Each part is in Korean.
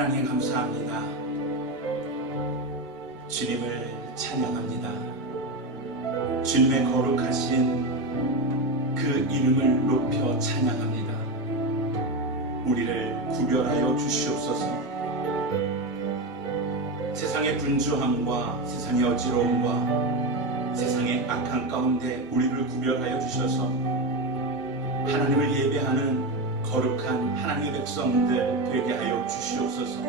하나님 감사합니다. 주님을 찬양합니다. 주님의 거룩하신 그 이름을 높여 찬양합니다. 우리를 구별하여 주시옵소서. 세상의 분주함과 세상의 어지러움과 세상의 악한 가운데 우리를 구별하여 주셔서 하나님을 예배하는 거룩한 하나님의 백성들 되게 하여 주시옵소서.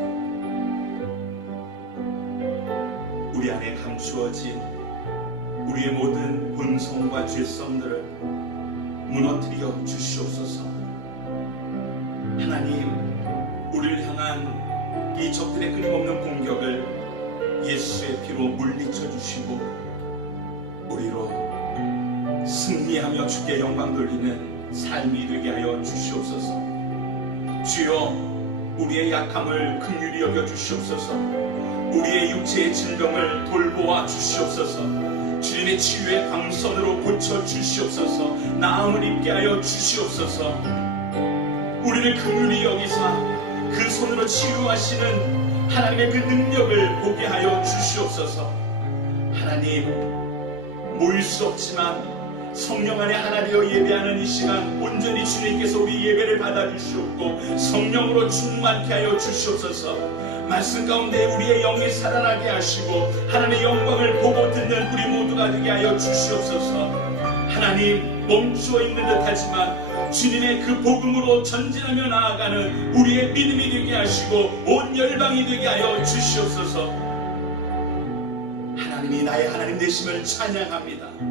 우리 안에 감추어진 우리의 모든 본성과 죄성들을 무너뜨려 주시옵소서. 하나님, 우리를 향한 이 적들의 끊임없는 공격을 예수의 피로 물리쳐 주시고 우리로 승리하며 주께 영광 돌리는 삶이 되게 하여 주시옵소서. 주여, 우리의 약함을 긍휼히 여겨 주시옵소서. 우리의 육체의 질병을 돌보아 주시옵소서. 주님의 치유의 광선으로 고쳐 주시옵소서. 나음을 입게 하여 주시옵소서. 우리를 긍휼히 여기사 그 손으로 치유하시는 하나님의 그 능력을 보게 하여 주시옵소서. 하나님, 모일 수 없지만 성령 안에 하나 되어 예배하는 이 시간 온전히 주님께서 우리 예배를 받아주시옵고 성령으로 충만케 하여 주시옵소서. 말씀 가운데 우리의 영이 살아나게 하시고 하나님의 영광을 보고 듣는 우리 모두가 되게 하여 주시옵소서. 하나님 멈추어 있는 듯 하지만 주님의 그 복음으로 전진하며 나아가는 우리의 믿음이 되게 하시고 온 열방이 되게 하여 주시옵소서. 하나님이 나의 하나님 되심을 찬양합니다.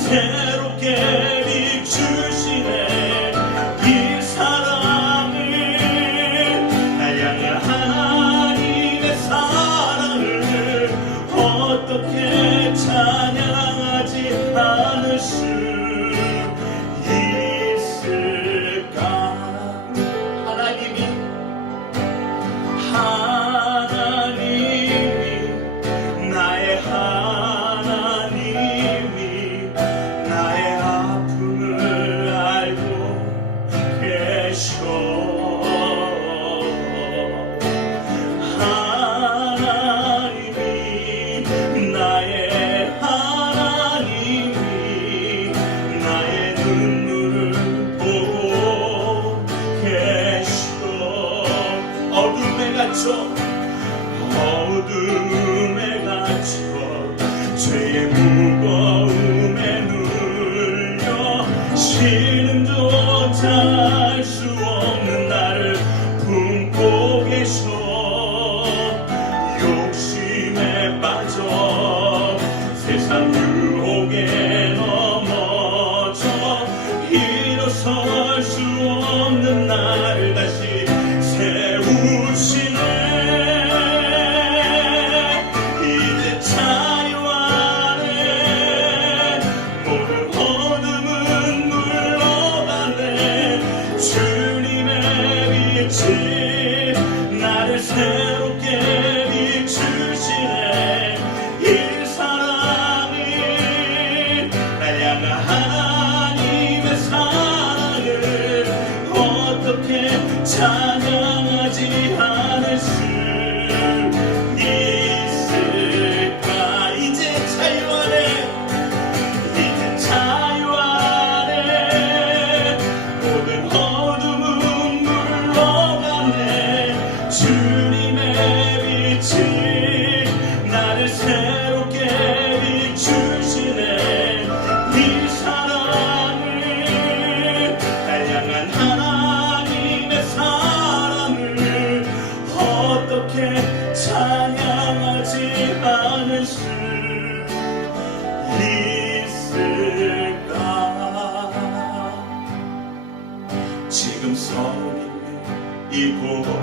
새롭게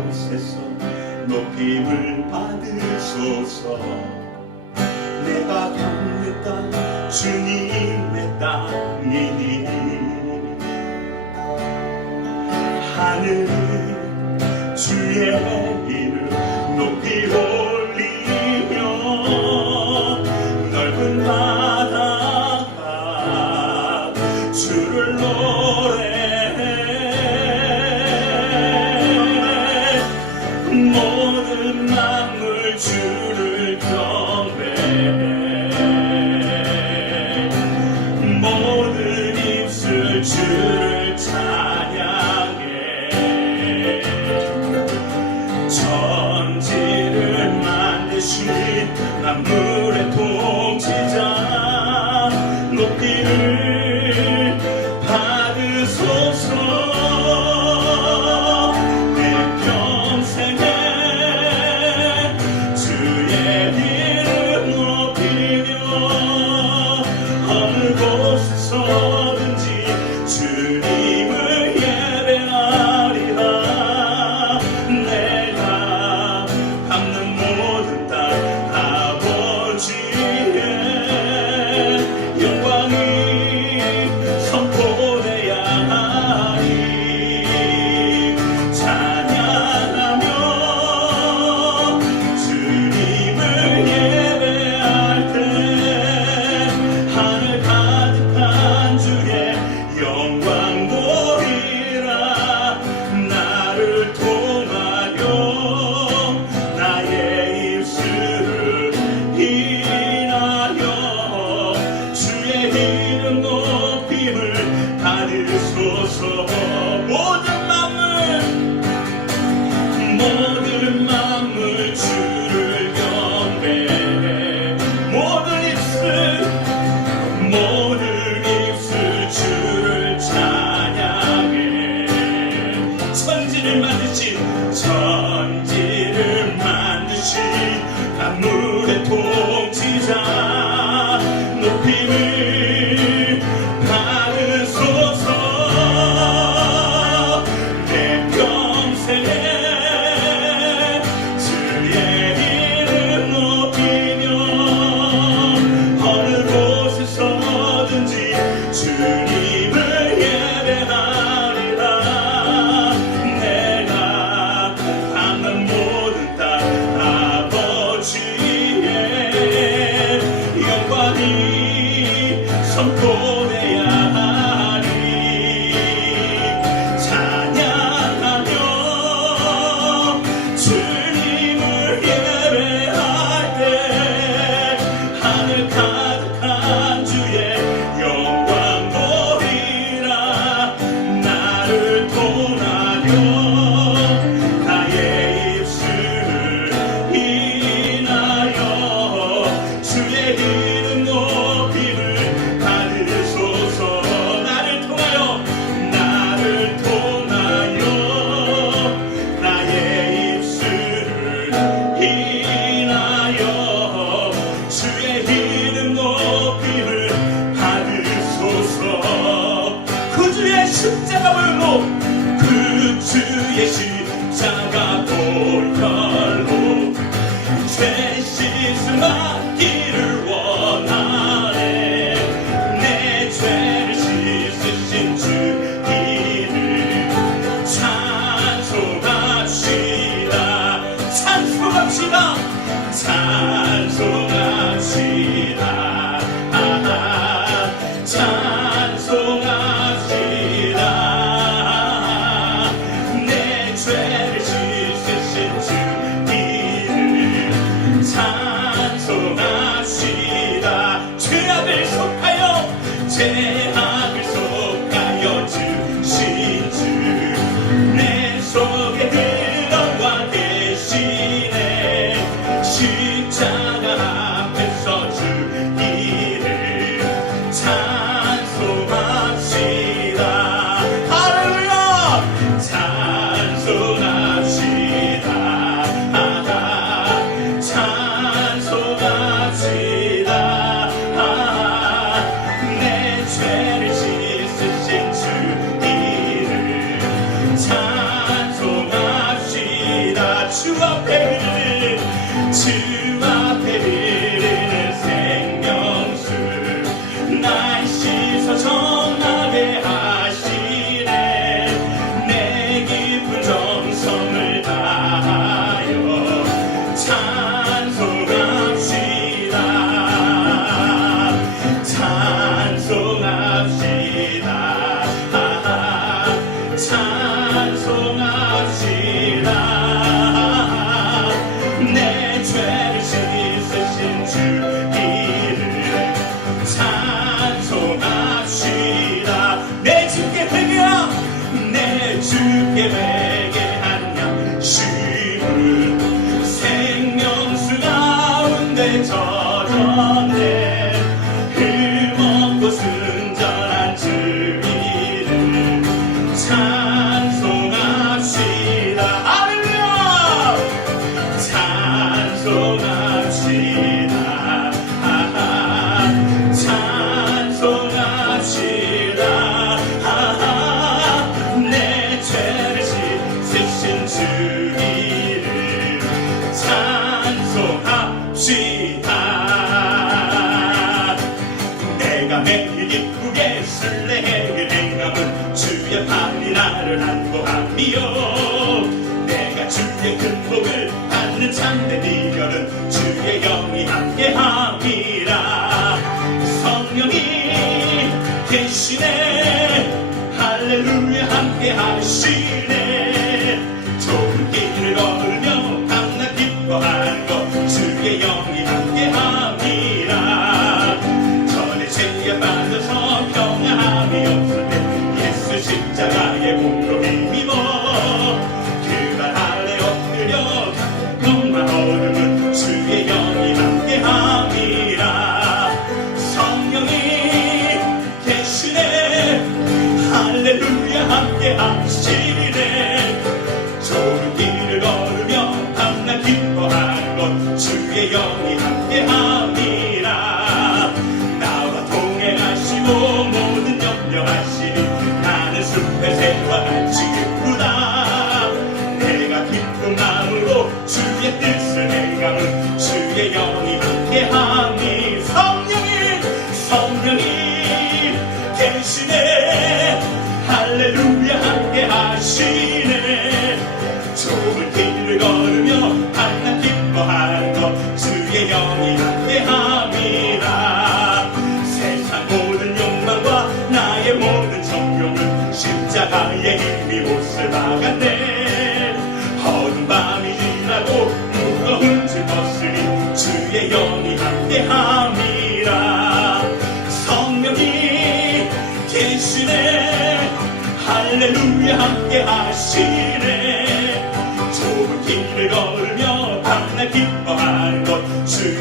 곳에서 높임을 받으소서. 내가 겪는 땅 주님의 땅이니. 하늘 주의 이름 높이 올리며 넓은 바다가 주를 노래 looking keep me 하나님 선포 전에 매일 기쁘게 설레게 내 감은 주의 팔이 나를 안보하며 Yeah.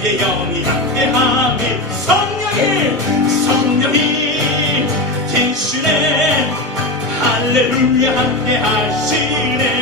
나의 영이 함께함이 성령이 성령이 진실의 할렐루야 함께하시네.